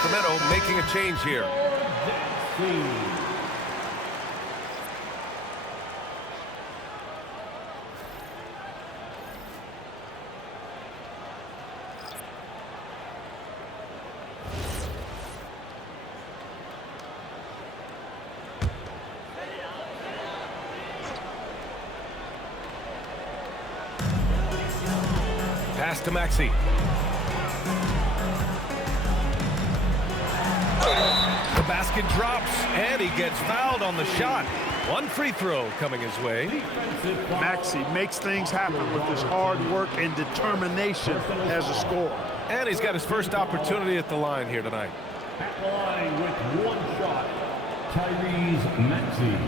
Sacramento making a change here. Pass to Maxey. The basket drops, and he gets fouled on the shot. One free throw coming his way. Maxey makes things happen with his hard work and determination as a scorer. And he's got his first opportunity at the line here tonight. At the line with one shot, Tyrese Maxey.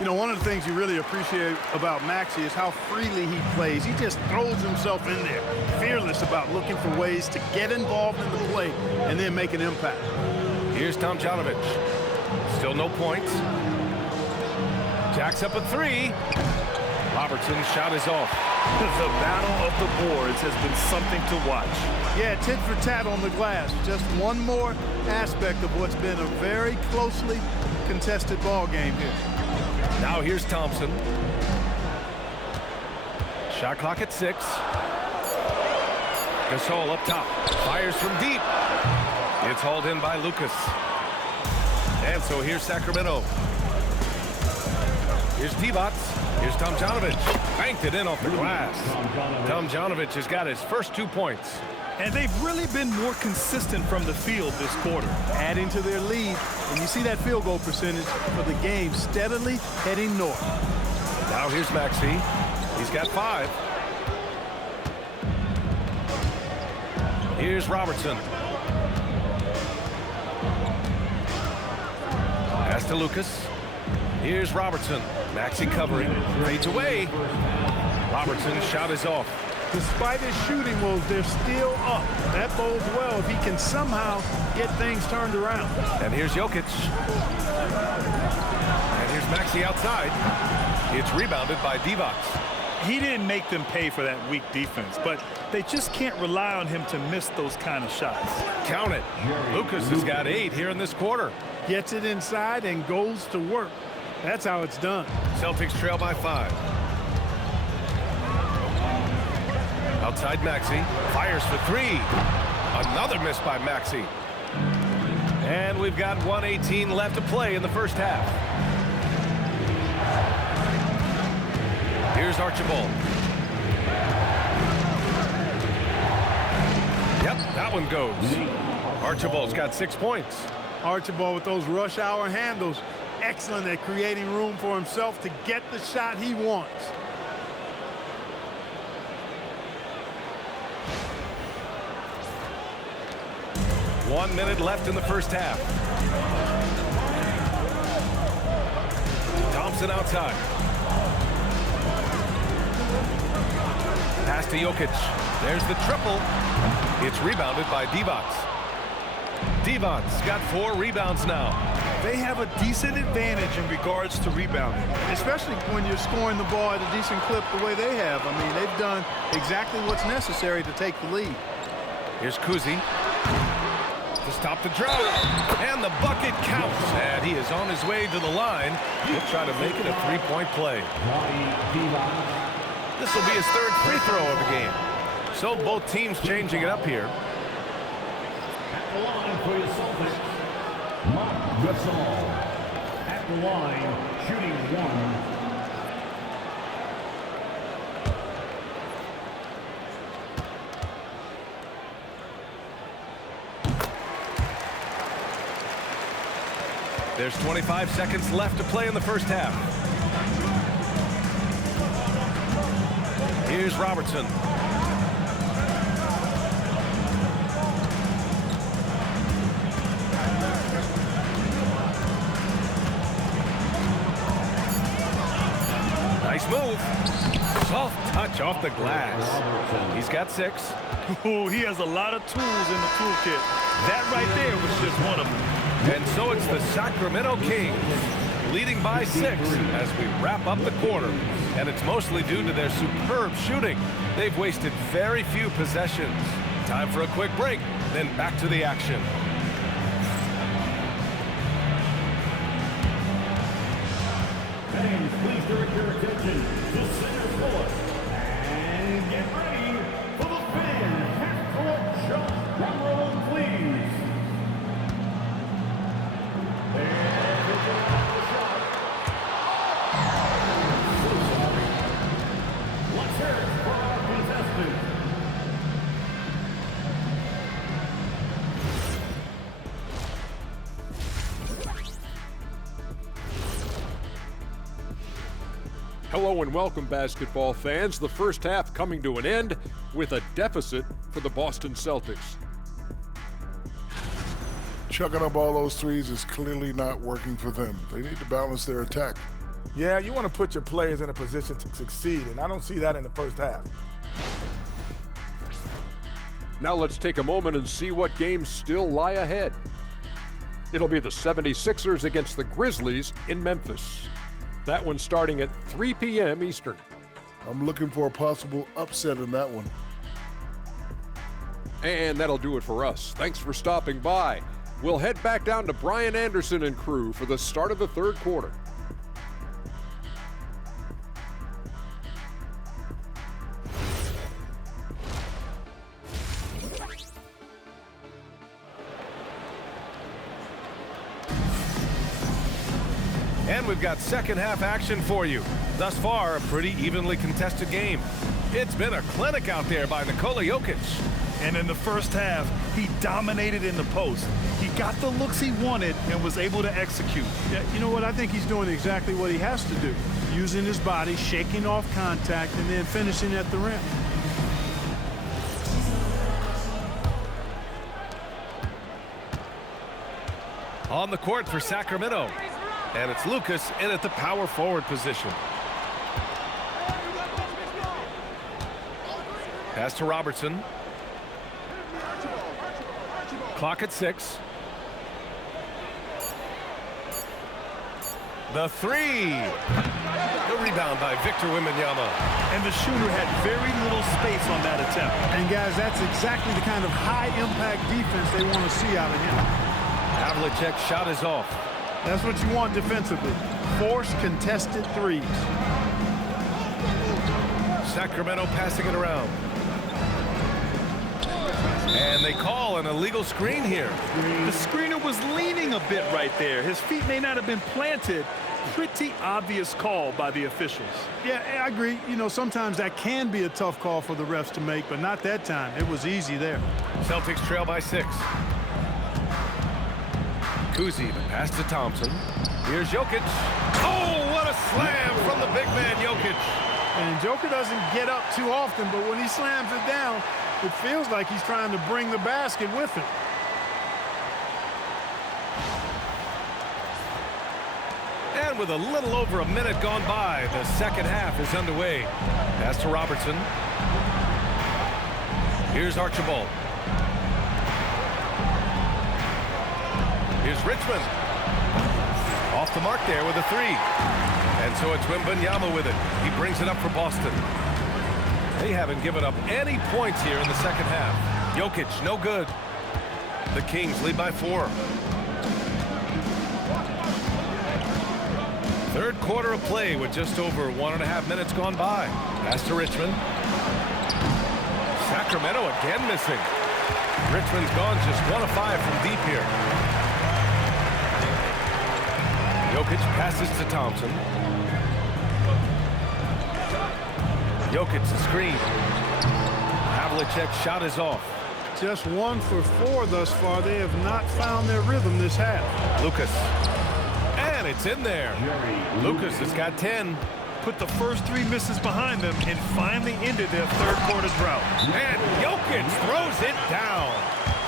You know, one of the things you really appreciate about Maxey is how freely he plays. He just throws himself in there, fearless about looking for ways to get involved in the play and then make an impact. Here's Tomjanovich. Still no points. Jacks up a three. Robertson's shot is off. The battle of the boards has been something to watch. Yeah, tit for tat on the glass. Just one more aspect of what's been a very closely contested ball game here. Now here's Thompson. Shot clock at 6. Gasol up top. Fires from deep. It's hauled in by Lucas. And so here's Sacramento. Here's Divac. Here's Tomjanovich. Banked it in off the glass. Tomjanovich has got his first 2 points. And they've really been more consistent from the field this quarter. Adding to their lead, and you see that field goal percentage for the game steadily heading north. Now here's Maxey. He's got 5. Here's Robertson. Pass to Lucas. Here's Robertson. Maxey covering. Fades away. Robertson's shot is off. Despite his shooting woes, they're still up. That bodes well if he can somehow get things turned around. And here's Jokic. And here's Maxey outside. It's rebounded by Divac. He didn't make them pay for that weak defense, but they just can't rely on him to miss those kind of shots. Count it. Lucas has got 8 here in this quarter. Gets it inside and goes to work. That's how it's done. Celtics trail by 5. Outside Maxey. Fires for 3. Another miss by Maxey. And we've got 1:18 left to play in the first half. Here's Archibald. Yep, that one goes. Archibald's got 6 points. Archibald with those rush hour handles. Excellent at creating room for himself to get the shot he wants. One minute left in the first half. Thompson outside. Pass to Jokic. There's the triple. It's rebounded by Divac. Divac's got 4 rebounds now. They have a decent advantage in regards to rebounding. Especially when you're scoring the ball at a decent clip the way they have. I mean, they've done exactly what's necessary to take the lead. Here's Kuzi. To stop the drought. And the bucket counts. And he is on his way to the line. He'll try to make it a 3-point play. This will be his 3rd free throw of the game. So both teams changing it up here. At the line for your Celtics, Gasol. At the line, shooting 1. There's 25 seconds left to play in the first half. Here's Robertson. Nice move. Soft touch off the glass. He's got 6. Ooh, he has a lot of tools in the toolkit. That right there was just one of them. And so it's the Sacramento Kings leading by 6 as we wrap up the quarter. And it's mostly due to their superb shooting. They've wasted very few possessions. Time for a quick break, then back to the action. Fans, please direct your attention to center court. And get ready for the fan half-court shot. Drum roll, please. And the shot. So sorry. Let's hear it for our contestant. Hello and welcome, basketball fans. The first half coming to an end with a deficit for the Boston Celtics. Chucking up all those threes is clearly not working for them. They need to balance their attack. Yeah, you want to put your players in a position to succeed, and I don't see that in the first half. Now let's take a moment and see what games still lie ahead. It'll be the 76ers against the Grizzlies in Memphis. That one starting at 3 p.m. Eastern. I'm looking for a possible upset in that one. And that'll do it for us. Thanks for stopping by. We'll head back down to Brian Anderson and crew for the start of the third quarter. And we've got second half action for you. Thus far, a pretty evenly contested game. It's been a clinic out there by Nikola Jokic. And in the first half, he dominated in the post. He got the looks he wanted and was able to execute. Yeah, you know what? I think he's doing exactly what he has to do. Using his body, shaking off contact, and then finishing at the rim. On the court for Sacramento. And it's Lucas in at the power forward position. Pass to Robertson. Clock at 6. The three. The rebound by Victor Wembanyama. And the shooter had very little space on that attempt. And guys, that's exactly the kind of high-impact defense they want to see out of him. Havlicek's shot is off. That's what you want defensively. Force contested threes. Sacramento passing it around. And they call an illegal screen here. The screener was leaning a bit right there. His feet may not have been planted. Pretty obvious call by the officials. Yeah, I agree. You know, sometimes that can be a tough call for the refs to make, but not that time. It was easy there. Celtics trail by 6. Kuzi, the pass to Thompson. Here's Jokic. Oh, what a slam from the big man, Jokic. And Joker doesn't get up too often, but when he slams it down, it feels like he's trying to bring the basket with him. And with a little over a minute gone by, the second half is underway. Pass to Robertson. Here's Archibald. Here's Richmond. Off the mark there with a three. And so it's Wembanyama with it. He brings it up for Boston. They haven't given up any points here in the second half. Jokic, no good. The Kings lead by 4. Third quarter of play with just over 1.5 minutes gone by. Pass to Richmond. Sacramento again missing. Richmond's gone just 1 of 5 from deep here. Jokic passes to Thompson. Jokic the screen. Havlicek's shot is off. Just 1 for 4 thus far. They have not found their rhythm this half. Lucas. And it's in there. Lucas has got 10. Put the first 3 misses behind them and finally ended their third quarter drought. And Jokic throws it down.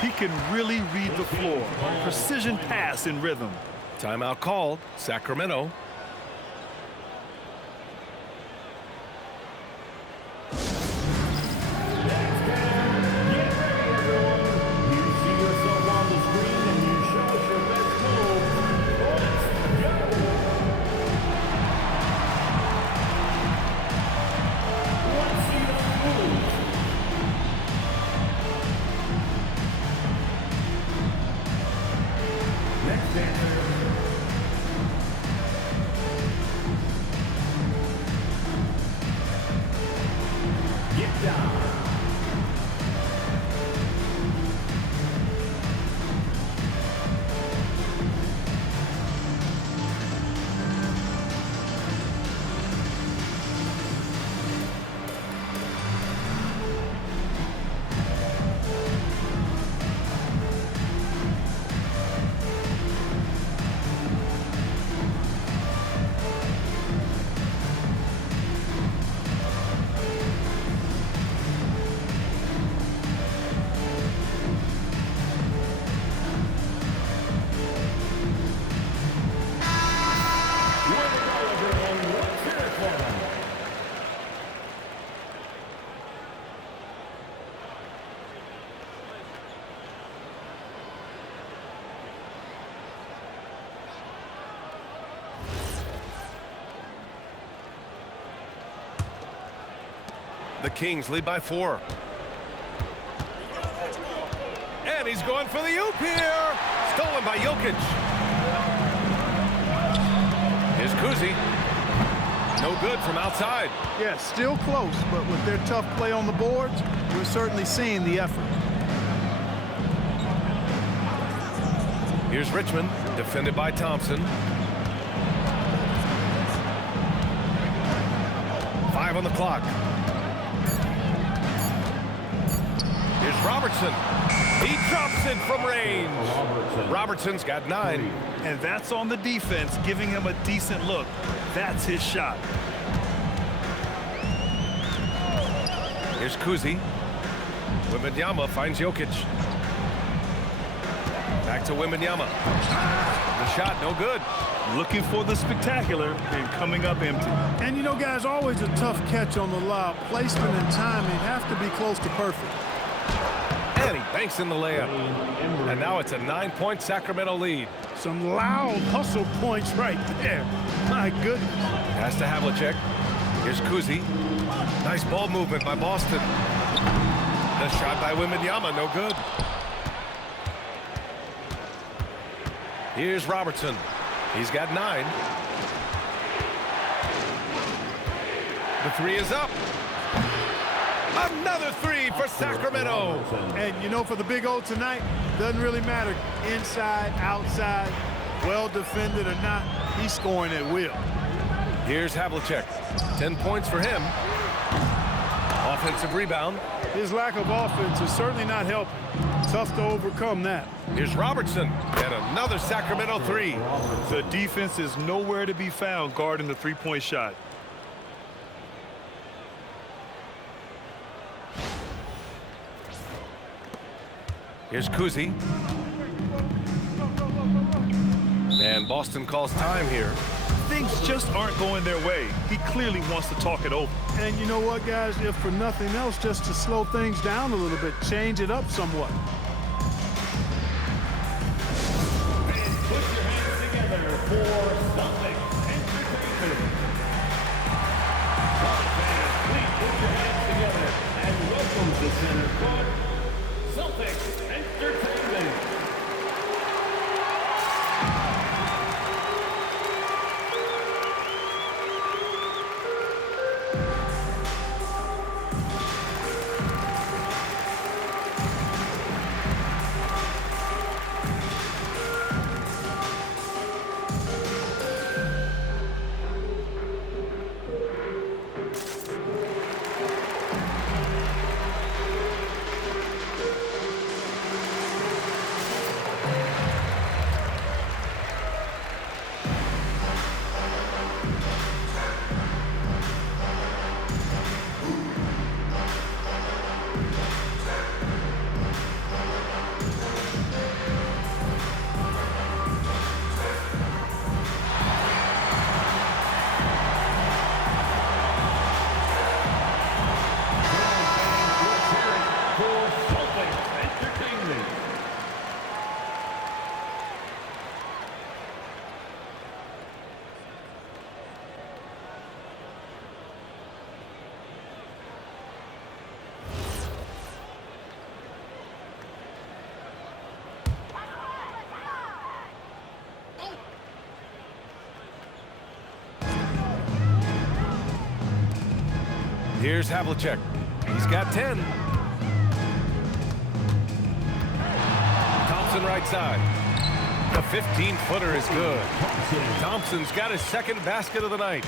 He can really read the floor. Precision pass in rhythm. Timeout called. Sacramento. The Kings lead by 4. And he's going for the oop here. Stolen by Jokic. Here's Kuzi. No good from outside. Yeah, still close, but with their tough play on the boards, we're certainly seeing the effort. Here's Richmond, defended by Thompson. 5 on the clock. Here's Robertson. He drops it from range. Robertson's got 9. And that's on the defense, giving him a decent look. That's his shot. Here's Kuzi. Wembanyama finds Jokic. Back to Wembanyama. The shot, no good. Looking for the spectacular and coming up empty. And you know, guys, always a tough catch on the lob. Placement and timing have to be close to perfect. And he banks in the layup. And now it's a 9-point Sacramento lead. Some loud hustle points right there. My goodness. Pass to Havlicek. Here's Kuzi. Nice ball movement by Boston. The shot by Wembanyama, no good. Here's Robertson. He's got 9. The 3 is up. Another 3 for Sacramento. And you know, for the Big O tonight, doesn't really matter inside, outside, well defended or not, he's scoring at will. Here's Havlicek. 10 points for him. Offensive rebound. His lack of offense is certainly not helping. Tough to overcome that. Here's Robertson. And another Sacramento 3. The defense is nowhere to be found guarding the three-point shot. Here's Kuzi. And Boston calls time here. Things just aren't going their way. He clearly wants to talk it over. And you know what, guys? If for nothing else, just to slow things down a little bit, change it up somewhat. And put your hands together for Celtics Entertainment. Fans, please put your hands together and welcome to center court, Celtics Entertainment. Here's Havlicek. He's got 10. Thompson right side. The 15-footer is good. Thompson's got his second basket of the night.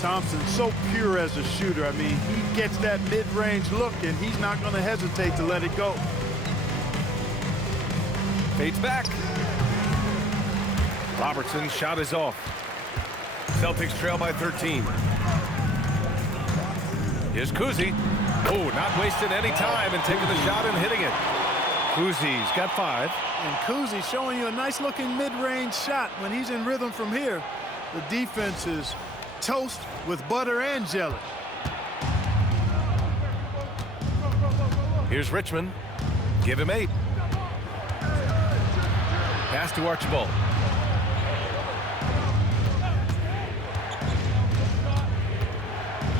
Thompson, so pure as a shooter. I mean, he gets that mid-range look, and he's not going to hesitate to let it go. Fades back. Robertson's shot is off. Celtics trail by 13. Here's Kuzi. Oh, not wasting any time and taking the shot and hitting it. Kuzi's got 5. And Kuzi showing you a nice-looking mid-range shot when he's in rhythm from here. The defense is toast with butter and jelly. Here's Richmond. Give him 8. Pass to Archibald.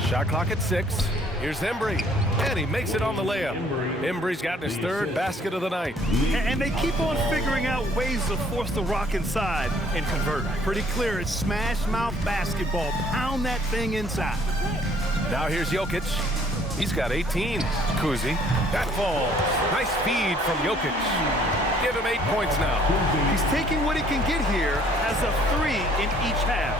Shot clock at 6. Here's Embry, and he makes it on the layup. Embry's gotten his 3rd basket of the night. And they keep on figuring out ways to force the Rock inside and convert. Pretty clear, it's smash mouth basketball. Pound that thing inside. Now here's Jokic. He's got 18. Kuzi. That falls. Nice feed from Jokic. Give him 8 points now. He's taking what he can get here as a 3 in each half.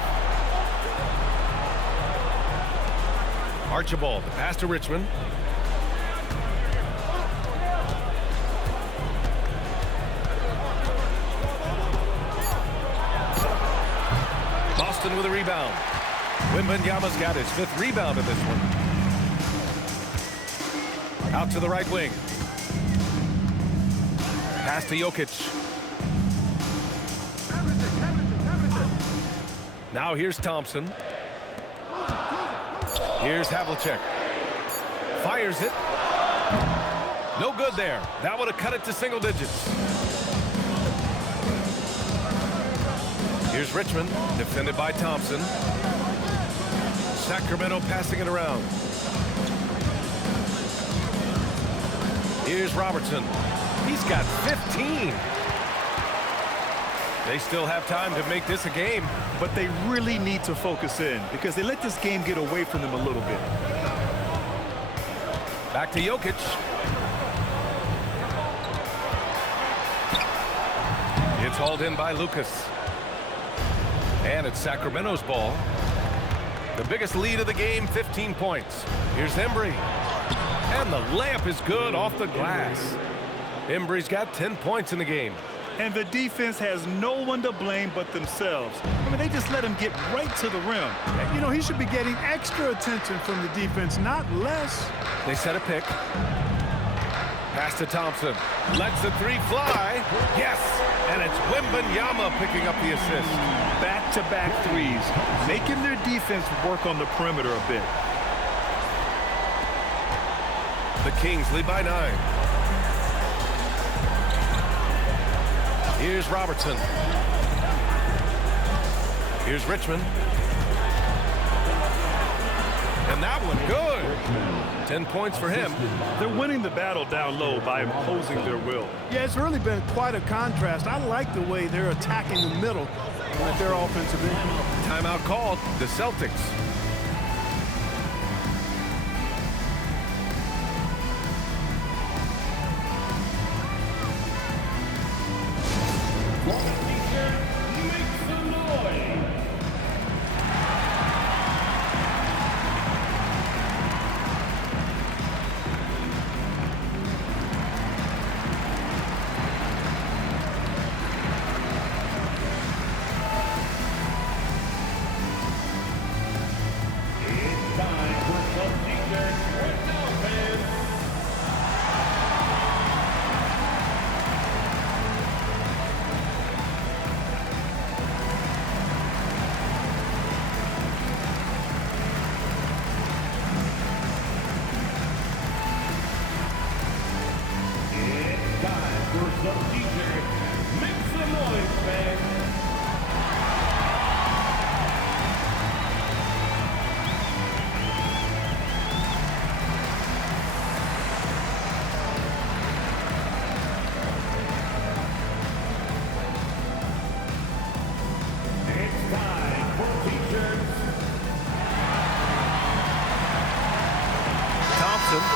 Archibald, the pass to Richmond. Boston with a rebound. Wembanyama's got his 5th rebound in this one. Out to the right wing. Pass to Jokic. Now here's Thompson. Here's Havlicek. Fires it. No good there. That would have cut it to single digits. Here's Richmond, defended by Thompson. Sacramento passing it around. Here's Robertson. He's got 15. They still have time to make this a game. But they really need to focus in because they let this game get away from them a little bit. Back to Jokic. It's hauled in by Lucas. And it's Sacramento's ball. The biggest lead of the game, 15 points. Here's Embry. And the layup is good off the glass. Embry's got 10 points in the game. And the defense has no one to blame but themselves. I mean, they just let him get right to the rim. You know, he should be getting extra attention from the defense, not less. They set a pick. Pass to Thompson. Lets the 3 fly. Yes! And it's Wembanyama picking up the assist. Back-to-back threes, making their defense work on the perimeter a bit. The Kings lead by 9. Here's Robertson. Here's Richmond. And that one good. 10 points for him. They're winning the battle down low by imposing their will. Yeah, it's really been quite a contrast. I like the way they're attacking the middle with their offensive end. Timeout called. The Celtics.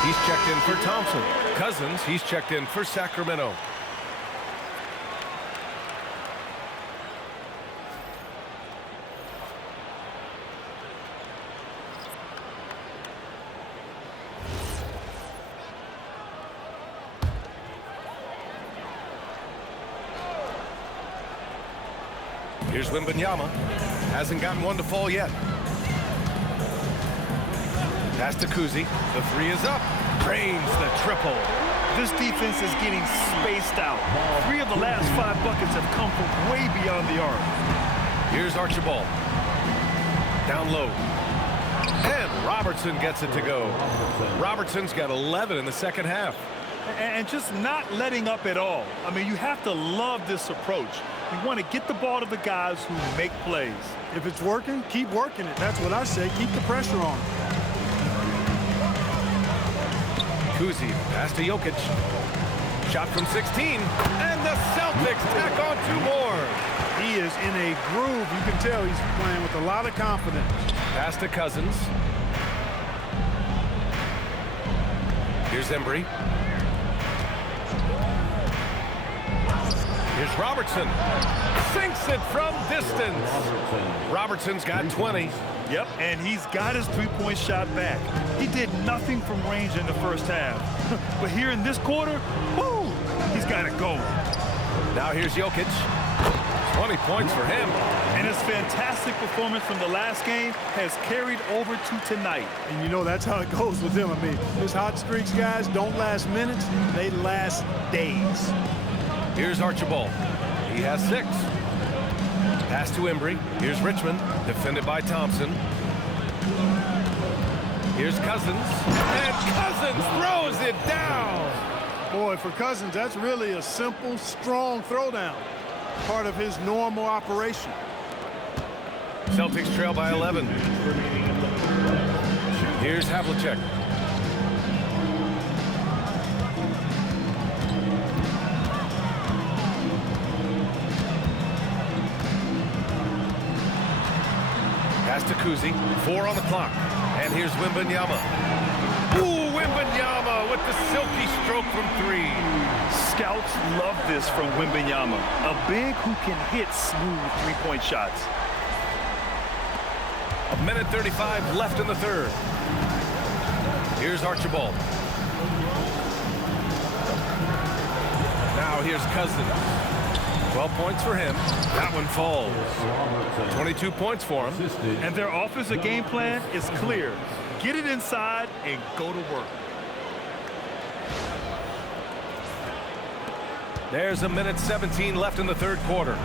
He's checked in for Thompson. Cousins, he's checked in for Sacramento. Here's Wembanyama. Hasn't gotten one to fall yet. Pass to Kuzi. The three is up. Drains the triple. This defense is getting spaced out. 3 of the last 5 buckets have come from way beyond the arc. Here's Archibald. Down low. And Robertson gets it to go. Robertson's got 11 in the second half. And just not letting up at all. I mean, you have to love this approach. You want to get the ball to the guys who make plays. If it's working, keep working it. That's what I say. Keep the pressure on. Kuzi, pass to Jokic. Shot from 16, and the Celtics tack on 2 more. He is in a groove. You can tell he's playing with a lot of confidence. Pass to Cousins. Here's Embry. Here's Robertson. Sinks it from distance. Robertson's got 20. Yep, and he's got his three-point shot back. He did nothing from range in the first half. But here in this quarter, whoo, he's got to go. Now here's Jokic. 20 points for him. And his fantastic performance from the last game has carried over to tonight. And you know that's how it goes with him. I mean, his hot streaks, guys, don't last minutes. They last days. Here's Archibald. He has 6. Pass to Embry. Here's Richmond, defended by Thompson. Here's Cousins, and Cousins throws it down. Boy, for Cousins, that's really a simple, strong throwdown. Part of his normal operation. Celtics trail by 11. Here's Havlicek. Pass to Kuzi. 4 on the clock. And here's Wembanyama. Ooh, Wembanyama with the silky stroke from 3. Scouts love this from Wembanyama. A big who can hit smooth three-point shots. 1:35 left in the third. Here's Archibald. Now here's Cousins. 12 points for him. That one falls. 22 points for him. And their offensive game plan is clear. Get it inside and go to work. There's 1:17 left in the third quarter.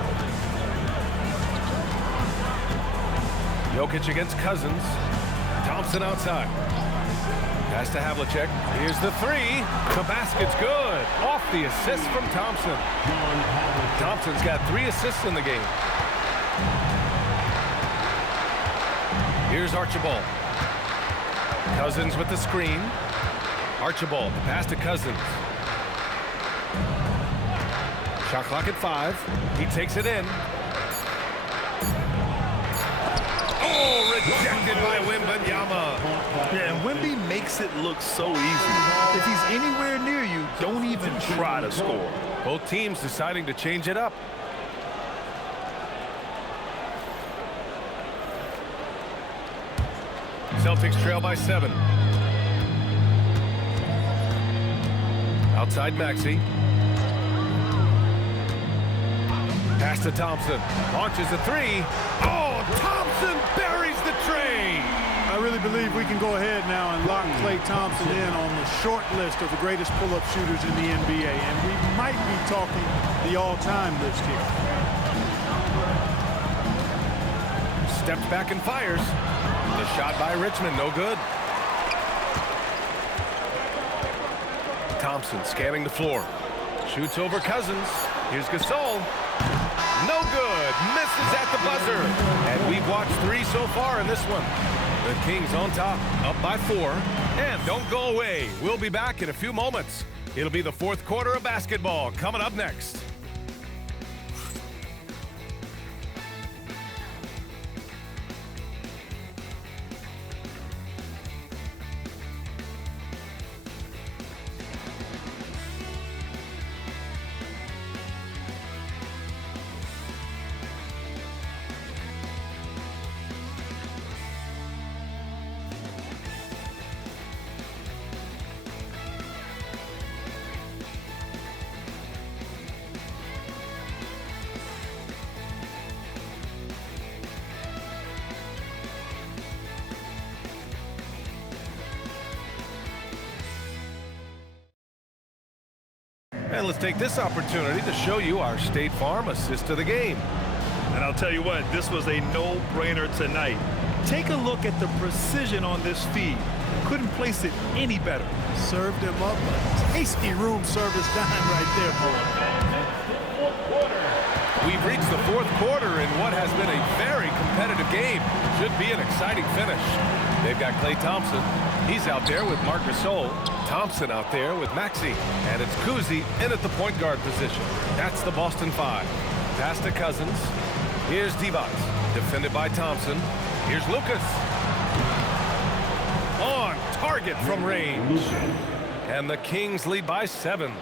Jokic against Cousins. Thompson outside. Pass to Havlicek. Here's the 3. The basket's good. Off the assist from Thompson. Thompson's got 3 assists in the game. Here's Archibald. Cousins with the screen. Archibald, the pass to Cousins. Shot clock at 5. He takes it in. Oh, rejected by Wembanyama. Yeah, and Wemby makes it look so easy. If he's anywhere near you, don't even try to score. Both teams deciding to change it up. Celtics trail by 7. Outside Maxey. Pass to Thompson. Launches a 3. Oh, Thompson buries the tray. I really believe we can go ahead now and lock Klay Thompson in on the short list of the greatest pull-up shooters in the NBA. And we might be talking the all-time list here. Steps back and fires. The shot by Richmond, no good. Thompson scanning the floor. Shoots over Cousins. Here's Gasol. No good. Misses at the buzzer. And we've watched 3 so far in this one. The Kings on top, up by 4. And don't go away. We'll be back in a few moments. It'll be the fourth quarter of basketball coming up next. And let's take this opportunity to show you our State Farm assist of the game. And I'll tell you what, this was a no-brainer tonight. Take a look at the precision on this feed. Couldn't place it any better. Served him up a tasty room service dime right there, boy. We've reached the fourth quarter in what has been a very competitive game. Should be an exciting finish. They've got Klay Thompson. He's out there with Marc Gasol. Thompson out there with Maxey. And it's Kuzi in at the point guard position. That's the Boston Five. Pass to Cousins. Here's Divac. Defended by Thompson. Here's Lucas. On target from range. And the Kings lead by 7.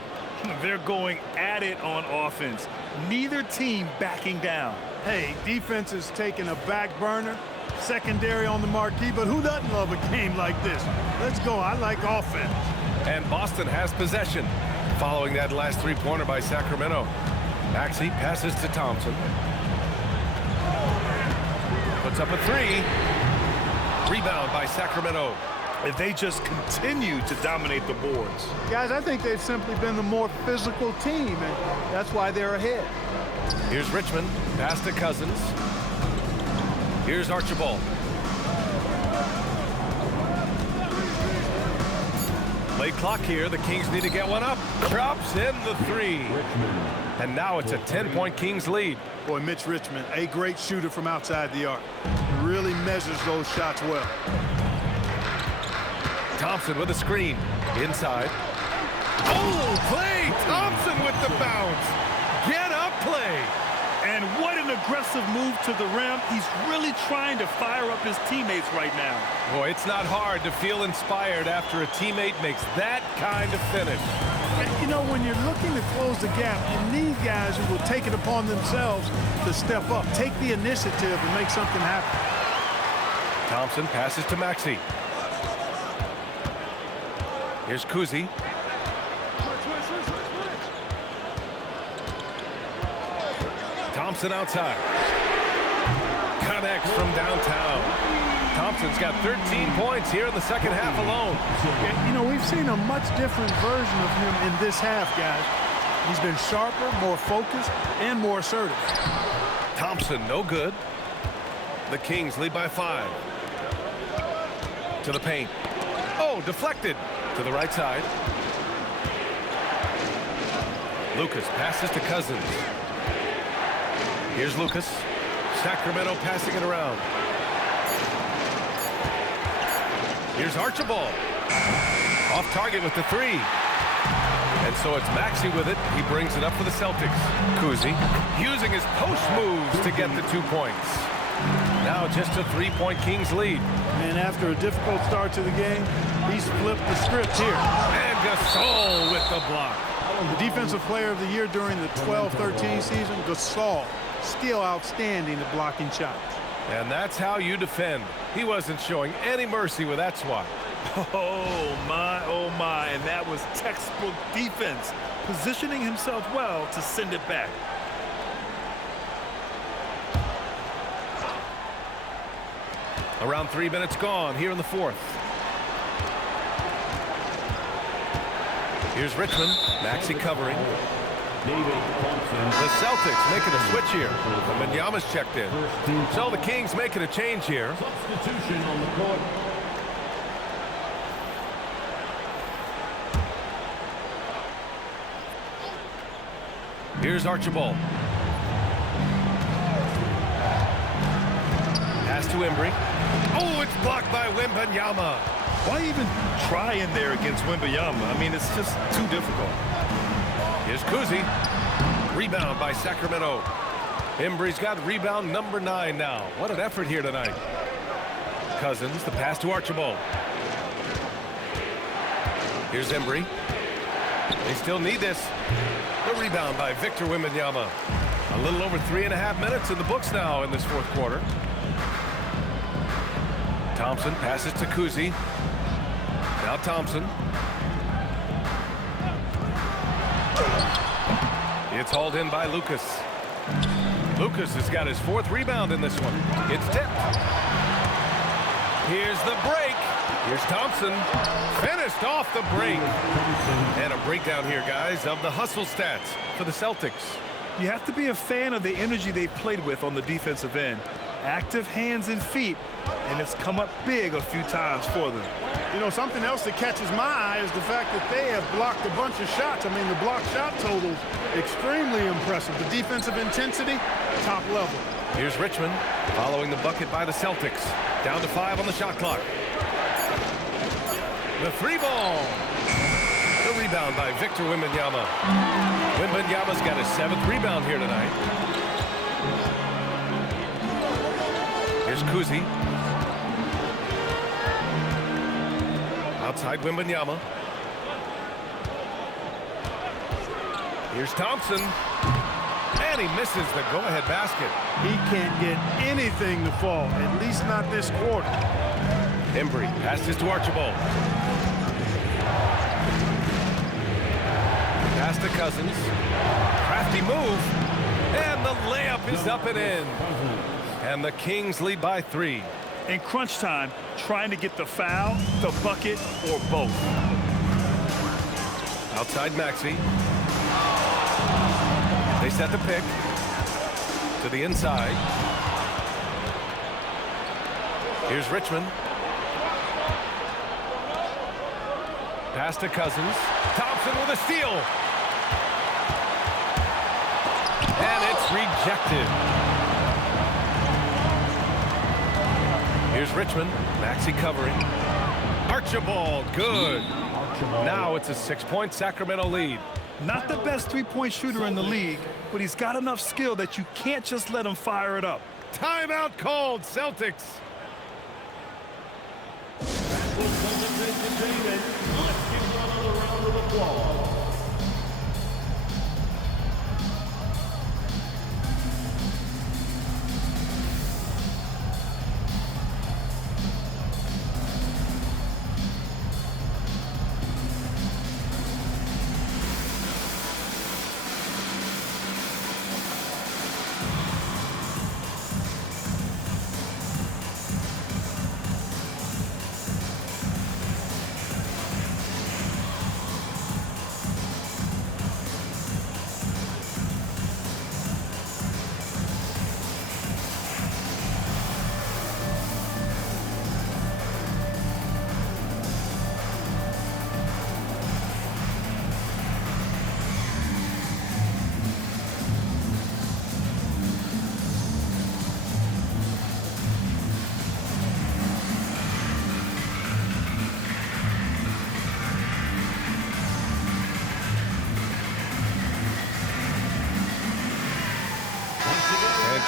They're going at it on offense. Neither team backing down. Hey, defense is taking a back burner. Secondary on the marquee, but who doesn't love a game like this? Let's go. I like offense. And Boston has possession. Following that last three-pointer by Sacramento. Maxey passes to Thompson. Puts up a three. Rebound by Sacramento. And they just continue to dominate the boards. Guys, I think they've simply been the more physical team, and that's why they're ahead. Here's Richmond. Pass to Cousins. Here's Archibald. Late clock here. The Kings need to get one up. Drops in the three. And now it's a 10-point Kings lead. Boy, Mitch Richmond, a great shooter from outside the arc. Really measures those shots well. Thompson with a screen. Inside. Oh, Klay Thompson with the bounce. Get up, Klay. And what an aggressive move to the rim. He's really trying to fire up his teammates right now. Boy, it's not hard to feel inspired after a teammate makes that kind of finish. You know, when you're looking to close the gap, you need guys who will take it upon themselves to step up, take the initiative, and make something happen. Thompson passes to Maxey. Here's Kuzi. Thompson outside. Connects from downtown. Thompson's got 13 points here in the second half alone. Yeah, you know, we've seen a much different version of him in this half, guys. He's been sharper, more focused, and more assertive. Thompson, no good. The Kings lead by 5. To the paint. Oh, deflected. To the right side. Lucas passes to Cousins. Here's Lucas. Sacramento passing it around. Here's Archibald. Off target with the three. And so it's Maxey with it. He brings it up for the Celtics. Kuzi using his post moves to get the 2 points. Now just a 3-point Kings lead. And after a difficult start to the game, he's flipped the script here. And Gasol with the block. The defensive player of the year during the 12-13 season, Gasol, still outstanding at blocking shots. And that's how you defend. He wasn't showing any mercy with that swat. Oh my, and that was textbook defense, positioning himself well to send it back. Around 3 minutes gone here in the fourth. Here's Richmond. Maxey covering. The Celtics making a switch here. Wembanyama's checked in. So the Kings making a change here. Substitution on the court. Here's Archibald. Pass to Embry. Oh, it's blocked by Wembanyama. Why even try in there against Wembyama? I mean, it's just too difficult. Here's Kuzi. Rebound by Sacramento. Embry's got rebound number 9 now. What an effort here tonight. Cousins, the pass to Archibald. Here's Embry. They still need this. The rebound by Victor Wembanyama. A little over 3.5 minutes in the books now in this fourth quarter. Thompson passes to Kuzi. Now Thompson. It's hauled in by Lucas. Lucas has got his 4th rebound in this one. It's tipped. Here's the break. Here's Thompson. finished off the break. And a breakdown here, guys, of the hustle stats for the Celtics. You have to be a fan of the energy they've played with on the defensive end. Active hands and feet, and it's come up big a few times for them. You know, something else that catches my eye is the fact that they have blocked a bunch of shots. I mean, the blocked shot total, extremely impressive. The defensive intensity, top level. Here's Richmond following the bucket by the Celtics. Down to 5 on the shot clock. The 3-ball. The rebound by Victor Wembanyama. Wembanyama's got his 7th rebound here tonight. Here's Kuzi. Outside Wembanyama. Here's Thompson. And he misses the go-ahead basket. He can't get anything to fall, at least not this quarter. Embry passes to Archibald. Pass to Cousins. Crafty move. And the layup is up and in. And the Kings lead by 3. In crunch time, trying to get the foul, the bucket, or both. Outside Maxey. They set the pick to the inside. Here's Richmond. Pass to Cousins. Thompson with a steal. And it's rejected. Here's Richmond. Maxey covering. Archibald, good. Now it's a 6-point Sacramento lead. Not the best three-point shooter in the league, but he's got enough skill that you can't just let him fire it up. Timeout called, Celtics. Entertainment. Let's give them another round of applause.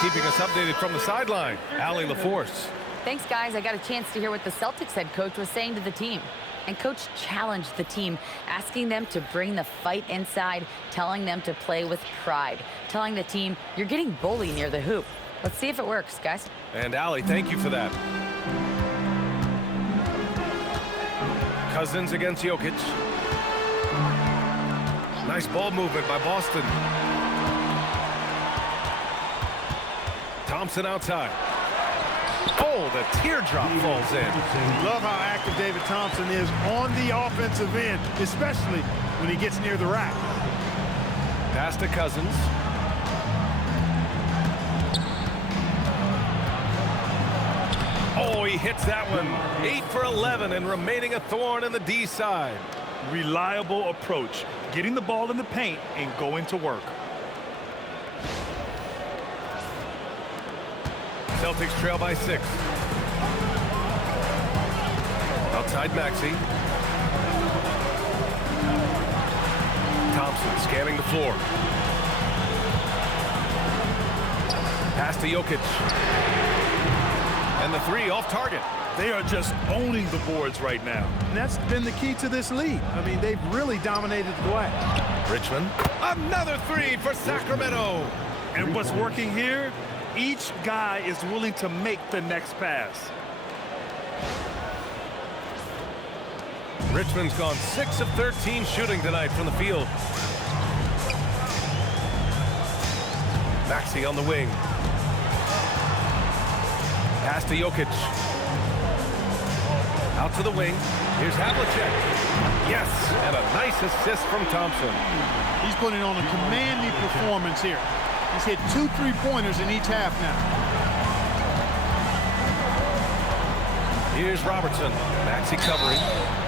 Keeping us updated from the sideline, Allie LaForce. Thanks, guys. I got a chance to hear what the Celtics head coach was saying to the team. And coach challenged the team, asking them to bring the fight inside, telling them to play with pride, telling the team, you're getting bullied near the hoop. Let's see if it works, guys. And Allie, thank you for that. Cousins against Jokic. Nice ball movement by Boston. Thompson outside. Oh, the teardrop falls in. Love how active David Thompson is on the offensive end, especially when he gets near the rack. Pass to Cousins. Oh, he hits that one. 8 for 11 and remaining a thorn in the D side. Reliable approach, getting the ball in the paint and going to work. Celtics trail by 6. Outside Maxey. Thompson scanning the floor. Pass to Jokic. And the 3 off target. They are just owning the boards right now. And that's been the key to this lead. I mean, they've really dominated the glass. Richmond. Another 3 for Sacramento. And what's working here? Each guy is willing to make the next pass. Richmond's gone 6 of 13 shooting tonight from the field. Maxey on the wing. Pass to Jokic. Out to the wing. Here's Havlicek. Yes, and a nice assist from Thompson. He's putting on a commanding performance here. He's hit 2 3-pointers in each half now. Here's Robertson. Maxey covering.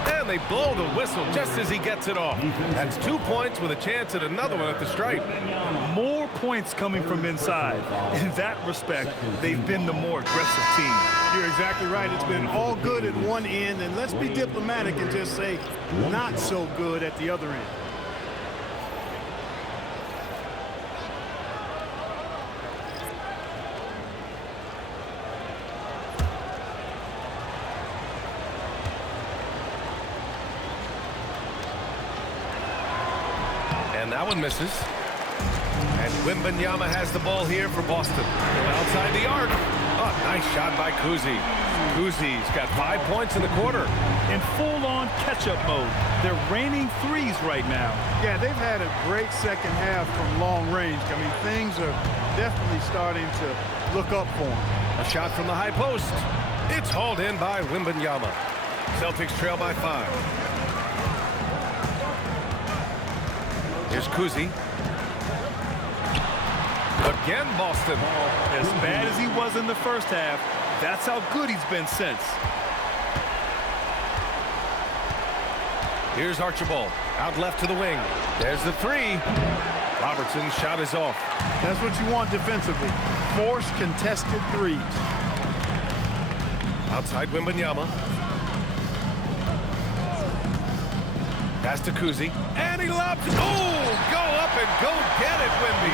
And they blow the whistle just as he gets it off. That's 2 points with a chance at another one at the stripe. More points coming from inside. In that respect, they've been the more aggressive team. You're exactly right. It's been all good at one end, and let's be diplomatic and just say not so good at the other end. And that one misses. And Wembanyama has the ball here for Boston. Outside the arc. Oh, nice shot by Kuzi. Kuzi's got 5 points in the quarter. In full-on catch-up mode. They're raining threes right now. Yeah, they've had a great second half from long range. I mean, things are definitely starting to look up for them. A shot from the high post. It's hauled in by Wembanyama. Celtics trail by 5. Here's Kuzi. Again, Boston. As bad as he was in the first half, that's how good he's been since. Here's Archibald. Out left to the wing. There's the 3. Robertson's shot is off. That's what you want defensively. Force contested threes. Outside Wembanyama. Pass to Kuzi. And he lobs it. Oh, go up and go get it, Wemby.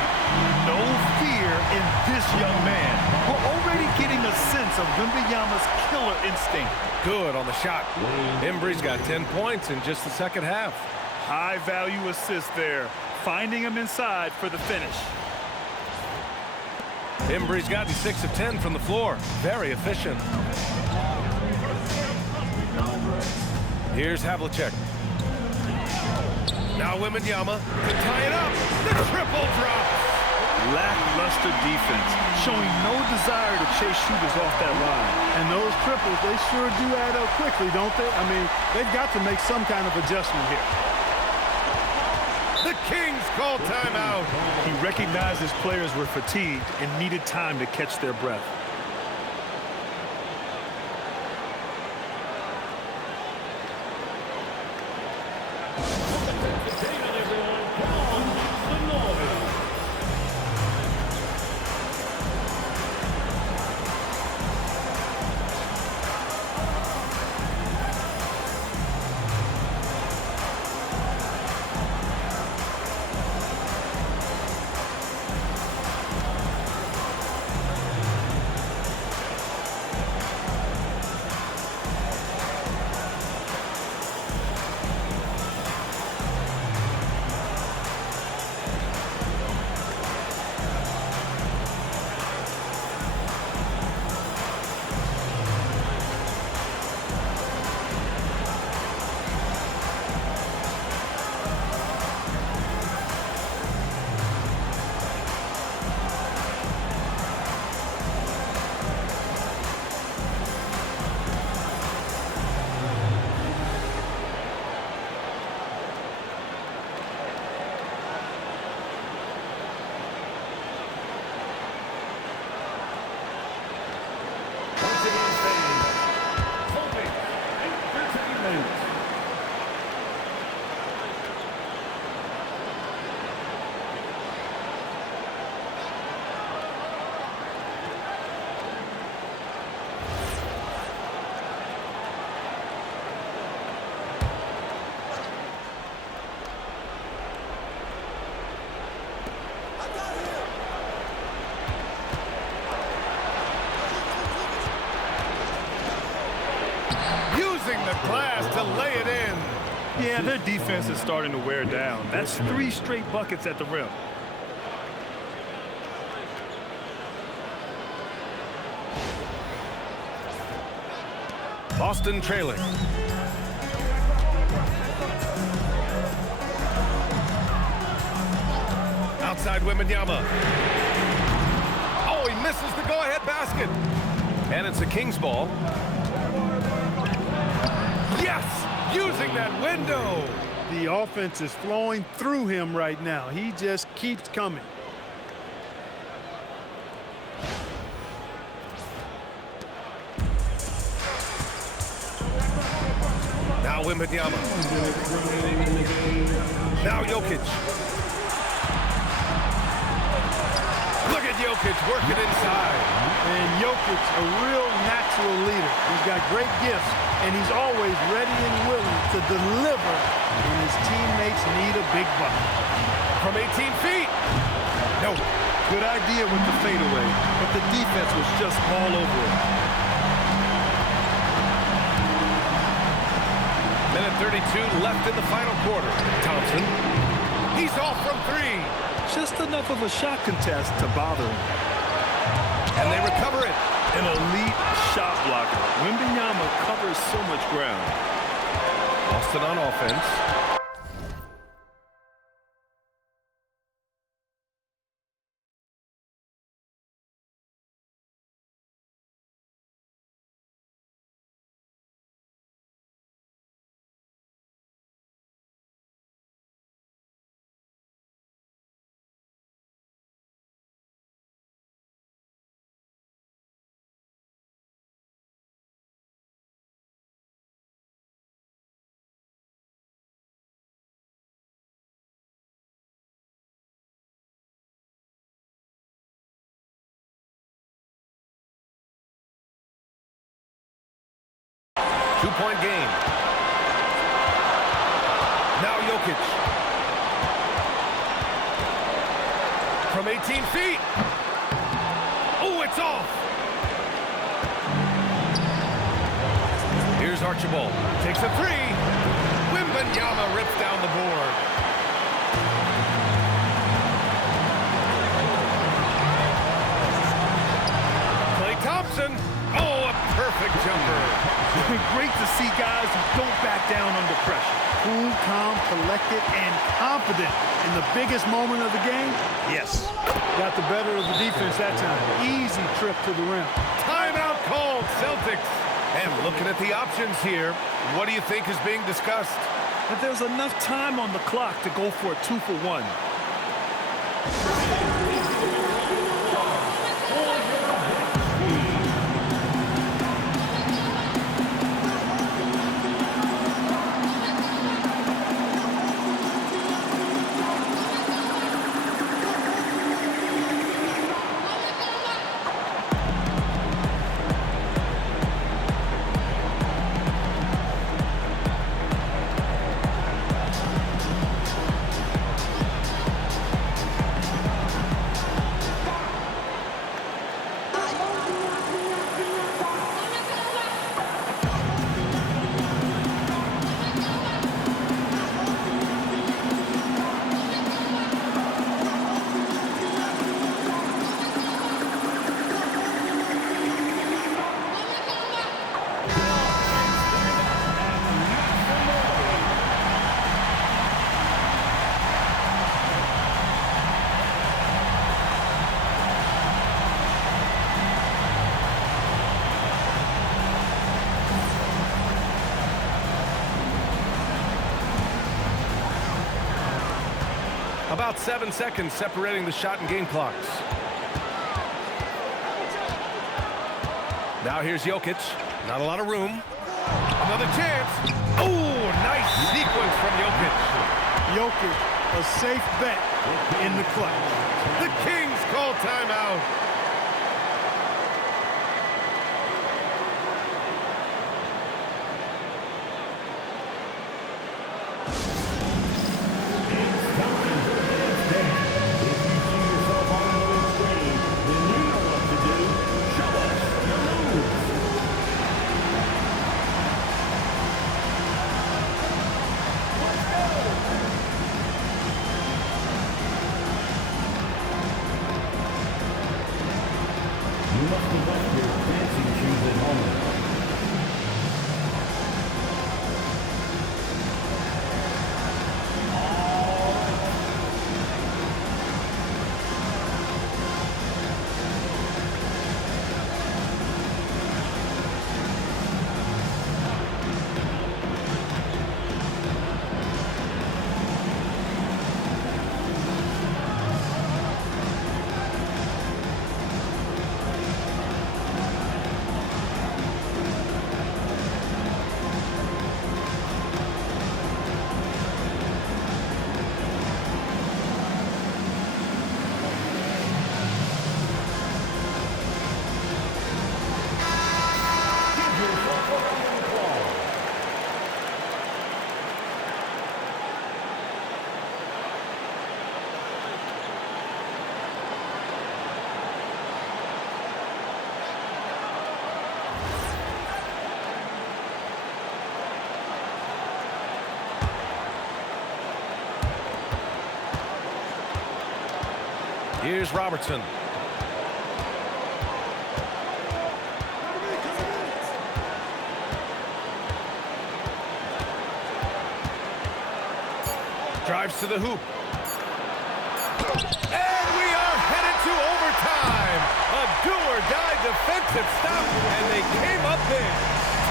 No fear in this young man. We're already getting a sense of Wembanyama's killer instinct. Good on the shot. Embry's got 10 points in just the second half. High-value assist there. Finding him inside for the finish. Embry's gotten 6 of 10 from the floor. Very efficient. Here's Havlicek. Now Wembanyama to tie it up. The triple drop. Lackluster defense, showing no desire to chase shooters off that line. And those triples, they sure do add up quickly, don't they? I mean, they've got to make some kind of adjustment here. The Kings call timeout. He recognized his players were fatigued and needed time to catch their breath. The glass to lay it in. Yeah, their defense is starting to wear down. That's 3 straight buckets at the rim. Boston trailing. Outside Wembanyama. Oh, he misses the go-ahead basket. And it's a Kings ball. Yes! using that window. The offense is flowing through him right now. He just keeps coming. Now Wembanyama. Now Jokic. Look at Jokic working inside. And Jokic, a real natural leader. He's got great gifts, and he's always ready and willing to deliver when his teammates need a big bucket. From 18 feet. No. Good idea with the fadeaway, but the defense was just all over it. Minute 32 left in the final quarter. Thompson. He's off from three. Just enough of a shot contest to bother him. And they recover it. An elite shot blocker. Wemby covers so much ground. Boston on offense. Two-point game. Now Jokic. From 18 feet. Oh, it's off. Here's Archibald. Takes a three. Wembanyama rips down the board. Klay Thompson. Oh, a perfect jumper. Great to see guys who don't back down under pressure. Cool, calm, collected, and confident in the biggest moment of the game. Yes. Got the better of the defense that time. Easy trip to the rim. Timeout called, Celtics. And looking at the options here, what do you think is being discussed? But there's enough time on the clock to go for a 2-for-1. About 7 seconds separating the shot and game clocks. Now here's Jokic. Not a lot of room. Another chance. Oh, nice sequence from Jokic. Jokic, a safe bet in the clutch. The Kings call timeout. You must have left your dancing shoes at home. Here's Robertson. Drives to the hoop. And we are headed to overtime. A do-or-die defensive stop, and they came up big.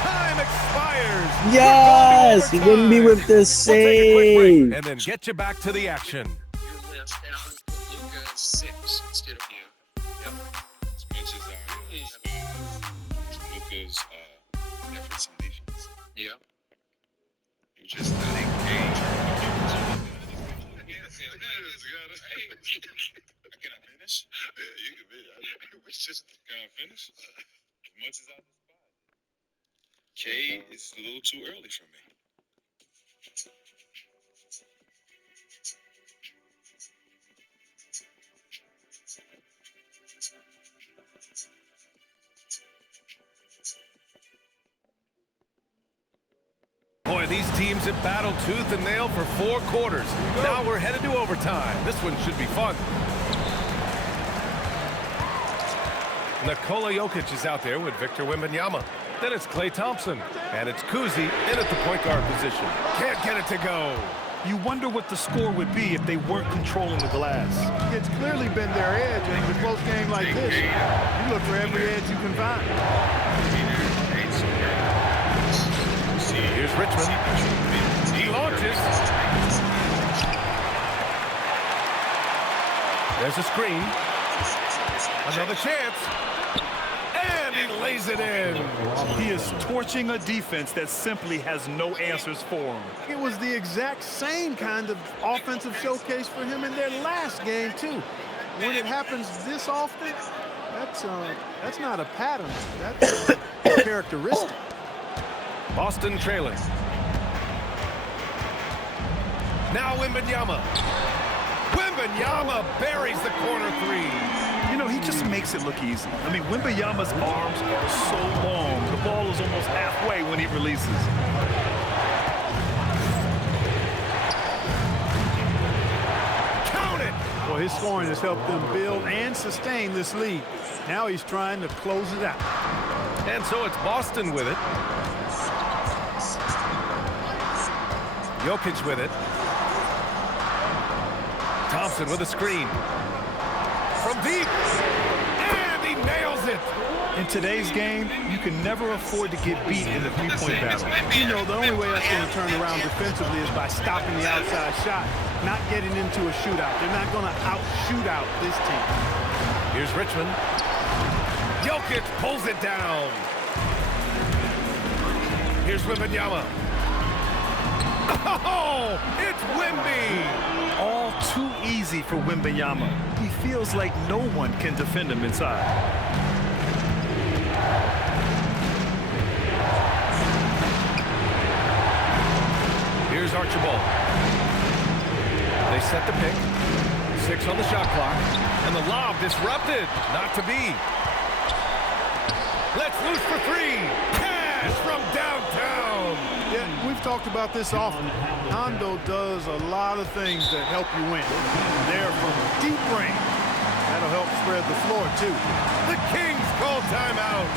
Time expires. Yes, Wemby with the We'll take a quick break save. and then get you back to the action. Your list down with Luka 6 instead of you. Yep. As much as Luka's efforts and defense. Yep. You just not engaged. Can I finish? Yeah, you can finish. It's just, can I finish? As much as I despise. K is a little too early for me. Boy, these teams have battled tooth and nail for 4 quarters. Now we're headed to overtime. This one should be fun. Nikola Jokic is out there with Victor Wembanyama. Then it's Klay Thompson. And it's Kuzi in at the point guard position. Can't get it to go. You wonder what the score would be if they weren't controlling the glass. It's clearly been their edge, and in a close game like this, you look for every edge you can find. Here's Richmond. He launches. There's a screen. Another chance. And he lays it in. He is torching a defense that simply has no answers for him. It was the exact same kind of offensive showcase for him in their last game, too. When it happens this often, that's not a pattern. That's a characteristic. Boston trailing. Now Wembanyama. Wembanyama buries the corner 3. You know, he just makes it look easy. I mean, Wembanyama's arms are so long. The ball is almost halfway when he releases. Count it! Well, his scoring has helped them build and sustain this lead. Now he's trying to close it out. And so it's Boston with it. Jokic with it. Thompson with a screen. From deep. And he nails it. In today's game, you can never afford to get beat in the three-point battle. You know, the only way that's going to turn around defensively is by stopping the outside shot, not getting into a shootout. They're not going to out-shoot out this team. Here's Richmond. Jokic pulls it down. Here's Wembanyama. Oh, it's Wemby. All too easy for Wembanyama. He feels like no one can defend him inside. Here's Archibald. They set the pick. 6 on the shot clock. And the lob disrupted. Not to be. Let's loose for 3. Cash from downtown. Yeah, we've talked about this often. Hondo does a lot of things that help you win. There from deep range. That'll help spread the floor, too. The Kings call timeout.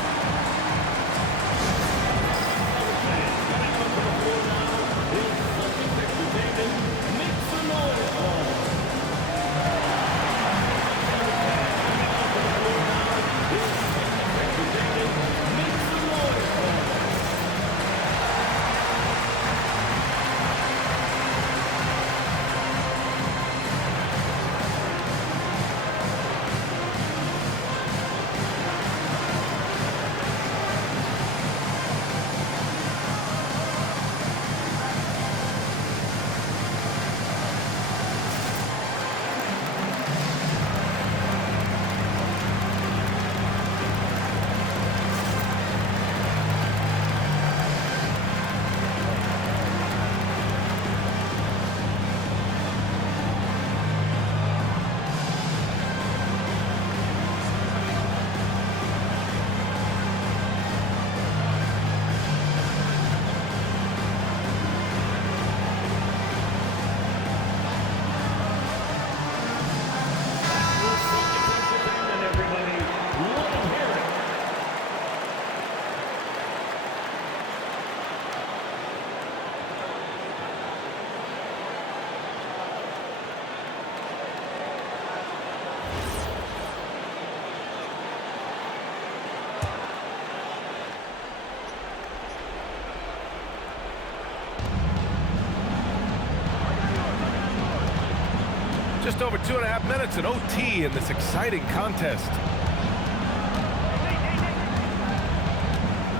Just over 2.5 minutes in OT in this exciting contest.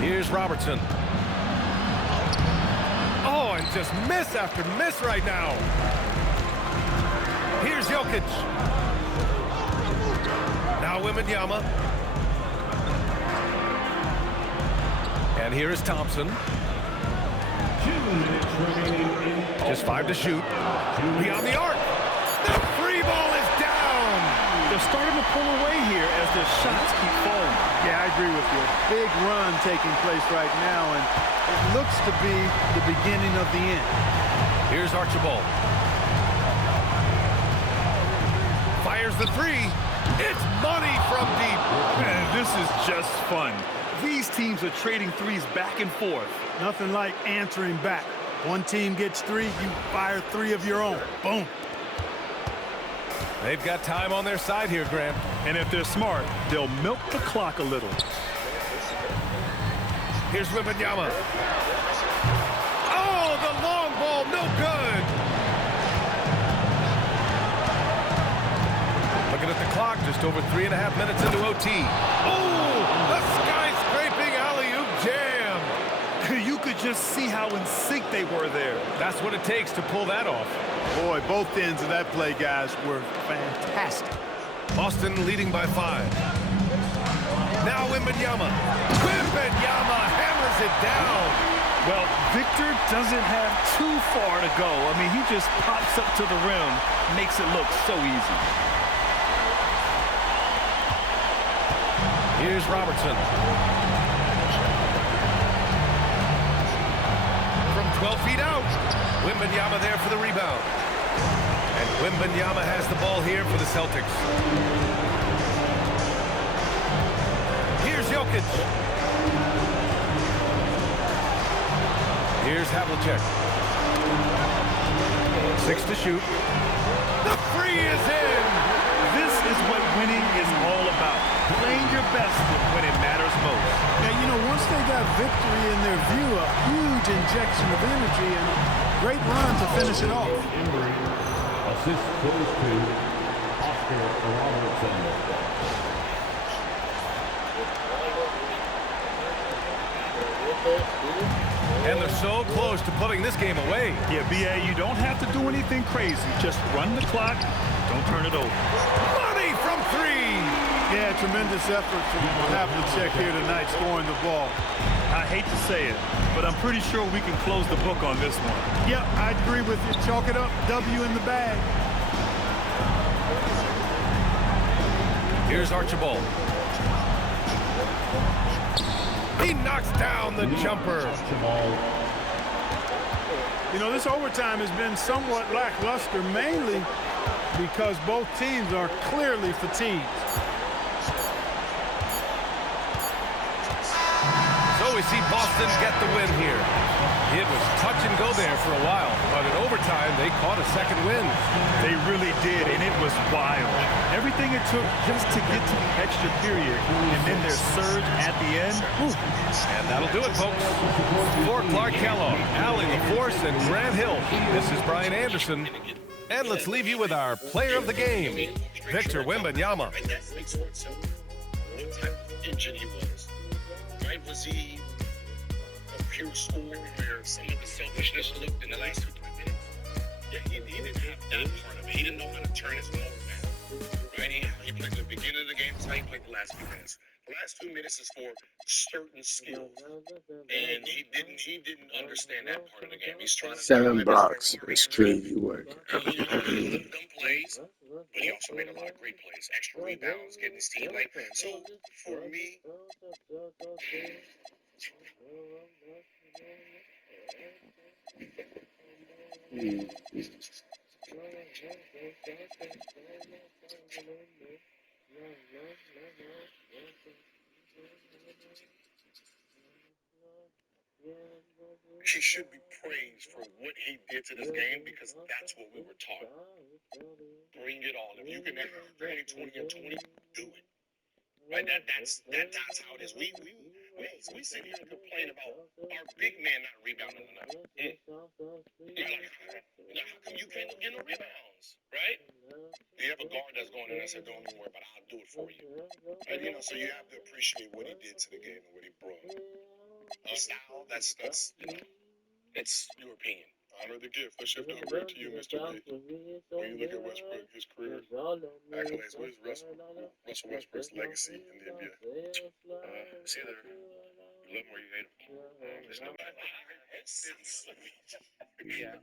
Here's Robertson. Oh, and just miss after miss right now. Here's Jokic. Now Wemby. And here is Thompson. Just 5 to shoot. Beyond the arc. The free ball is down. They're starting to pull away here as their shots keep falling. Yeah, I agree with you. Big run taking place right now, and it looks to be the beginning of the end. Here's Archibald. Fires the three. It's money from deep. Man, this is just fun. These teams are trading threes back and forth. Nothing like answering back. One team gets 3, you fire 3 of your own. Boom. They've got time on their side here, Graham. And if they're smart, they'll milk the clock a little. Here's Wemby. Oh, the long ball, no good. Looking at the clock, just over 3.5 minutes into OT. Oh, a skyscraping alley-oop jam. You could just see how in sync they were there. That's what it takes to pull that off. Boy, both ends of that play, guys, were fantastic. Boston leading by 5. Now Wemby. Hammers it down. Well, Victor doesn't have too far to go. I mean, he just pops up to the rim, makes it look so easy. Here's Robertson. From 12 feet out. Wemby there for the rebound. And Wemby has the ball here for the Celtics. Here's Jokic. Here's Havlicek. 6 to shoot. The free is in. This is what winning is all about. Playing your best when it matters most. Yeah, you know, once they got victory in their view, a huge injection of energy and a great run to finish it off. Assist goes to Oscar Robertson. And they're so close to putting this game away. Yeah, B.A., you don't have to do anything crazy. Just run the clock. Don't turn it over. Money from 3. Yeah, tremendous effort from Havlicek here tonight scoring the ball. I hate to say it, but I'm pretty sure we can close the book on this one. Yep, I agree with you. Chalk it up. W in the bag. Here's Archibald. He knocks down the jumper. You know, this overtime has been somewhat lackluster, mainly because both teams are clearly fatigued. So we see Boston get the win here. It was touch and go there for a while, but in overtime, they caught a second win. They really did, and it was wild. Everything it took just to get to the extra period, and then their surge at the end. Whew. And that'll do it, folks. For Clark Kellogg, Allie LaForce, and Grant Hill, this is Brian Anderson. And let's leave you with our player of the game, Victor Wemby. What type of engine he was. Right? Was he a pure scorer where some of the selfishness looked in the last 2-3 minutes? Yeah, he didn't have that part of it. He didn't know how to turn his motor down. Right? He played the beginning of the game, so he played the last few minutes. The last 2 minutes is for certain skills. And he didn't understand that part of the game. He's trying to 7 blocks is crazy work. he made dumb plays, but he also made a lot of great plays. Extra rebounds, getting his team late. So for me, he should be praised for what he did to this game because that's what we were taught. Bring it on. If you can have 20 and 20, do it. Right? That's how it is. We sit here and complain about our big man not rebounding enough. You're like, how come you can't get no rebounds? Right? I said, don't worry about it. I'll do it for you. And, so you have to appreciate what he did to the game and what he brought. Style, that's it's your opinion. Honor the gift. Let's shift over to you, Mr. B. When you look at Westbrook, his career, accolades, what is Russell Westbrook's legacy in the NBA? It's either you love him or you hate him. There's no. Yeah.